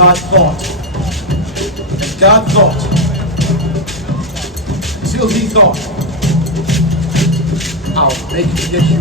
God thought, and God thought, till he thought, I'll make it get you.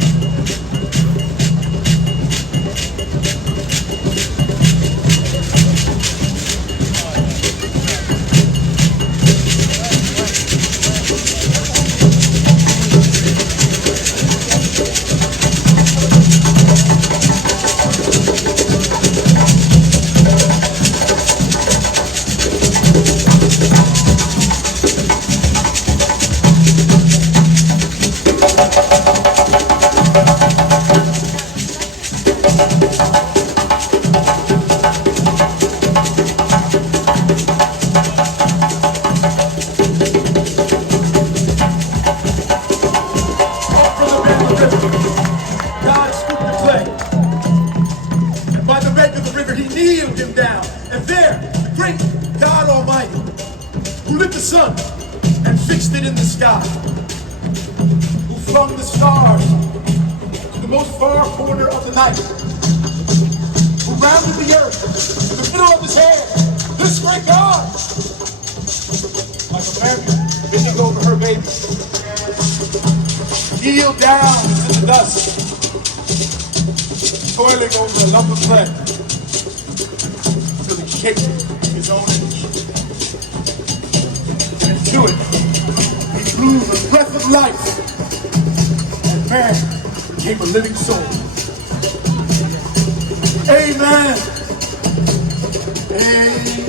Down in the dust, toiling over a lump of clay, until he shaped it in his own image. And into it, he blew the breath of life, and man became a living soul. Amen. Amen.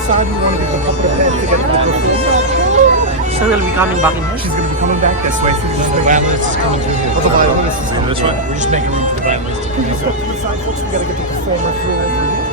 side. We want to give a couple of heads to get the performance. So they'll be coming back in here? She's going to be coming back this way. The violinist is coming through here. Oh, the violinist is coming This way. We're just making room for the violinist to come Let's go to the side, folks. We got to get the performer through over here.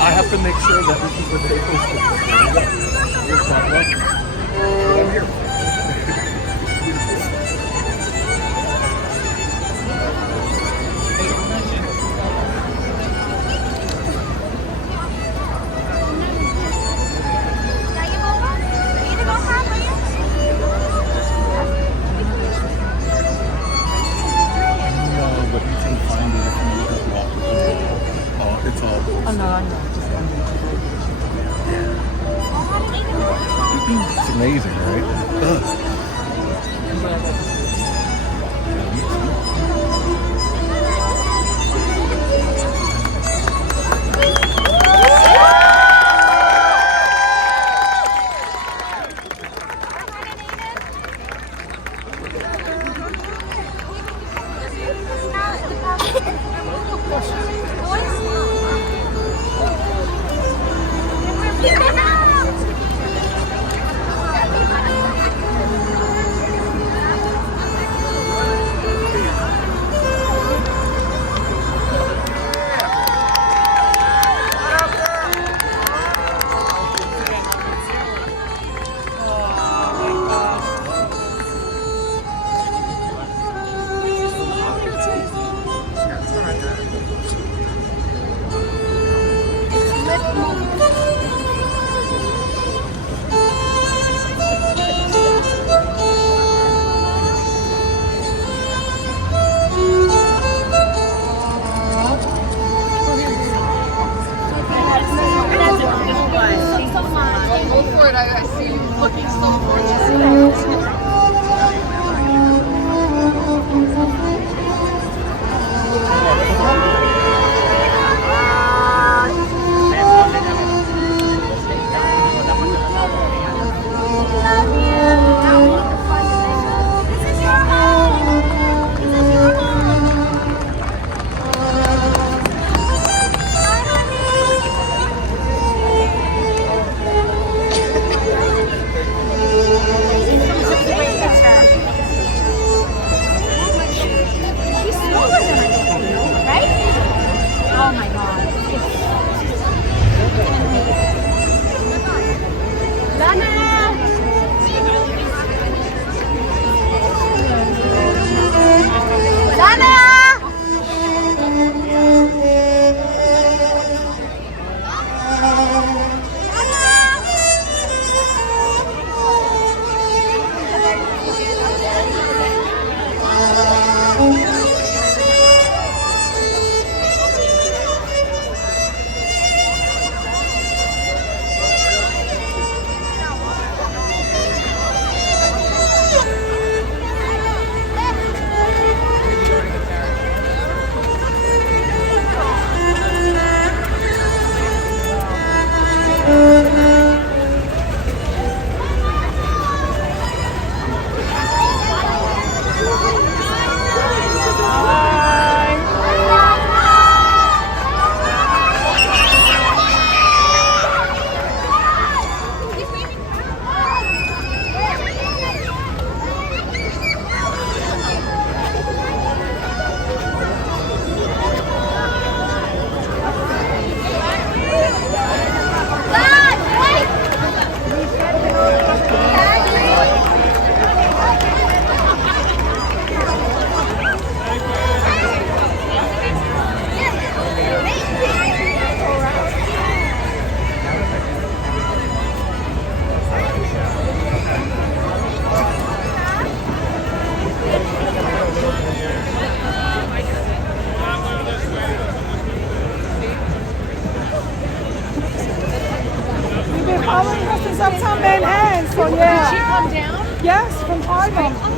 I have to make sure that we keep the I'm here. It's amazing, right? Ugh. good. I see you looking so gorgeous. Following us since uptown Manhattan, so yeah. Did she come down? Yes, from Harlem.